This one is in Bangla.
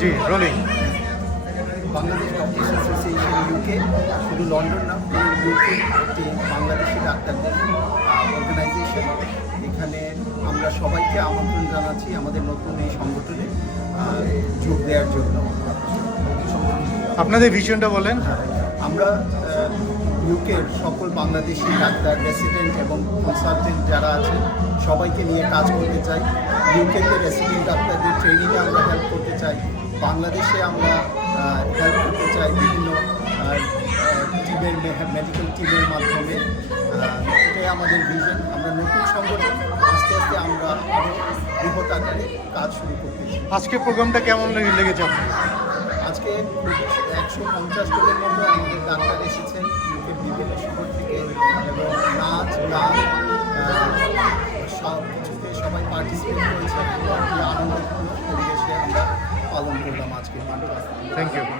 জি রোলিং। বাংলাদেশ ডক্টরস অ্যাসোসিয়েশন ইউকে শুধু লন্ডন না, পুরো ইউকে একটি বাংলাদেশি ডাক্তারদের অর্গানাইজেশন। এখানে আমরা সবাইকে আমন্ত্রণ জানাচ্ছি আমাদের নতুন এই সংগঠনে যোগ দেওয়ার জন্য। আপনাদের ভিশনটা বলেন। আমরা ইউকের সকল বাংলাদেশি ডাক্তার, রেসিডেন্ট এবং কনসালটেন্ট যারা আছেন সবাইকে নিয়ে কাজ করতে চাই। ইউকেতে রেসিডেন্ট ডাক্তারদের ট্রেনিংয়ে আমরা হেল্প করতে চাই। বাংলাদেশে আমরা হেল্প করতে চাই বিভিন্ন টিমের মেডিকেল টিমের মাধ্যমে। এটাই আমাদের ভিশন। আমরা নতুন সংগঠন, আস্তে আস্তে আমরা আরও বৃহৎ আকারে কাজ শুরু করতে চাই। আজকে প্রোগ্রামটা কেমন লেগেছে আপনার? আজকে 150 জনের মতো আমাদের ডাক্তার এসেছেন ইউকের বিভিন্ন শহর থেকে, এবং নাচ গান সব কিছুতে সবাই পার্টিসিপেট করেছে। একটি আনন্দপূর্ণ পরিবেশে আমরা পালন করলাম আজকে। Thank you.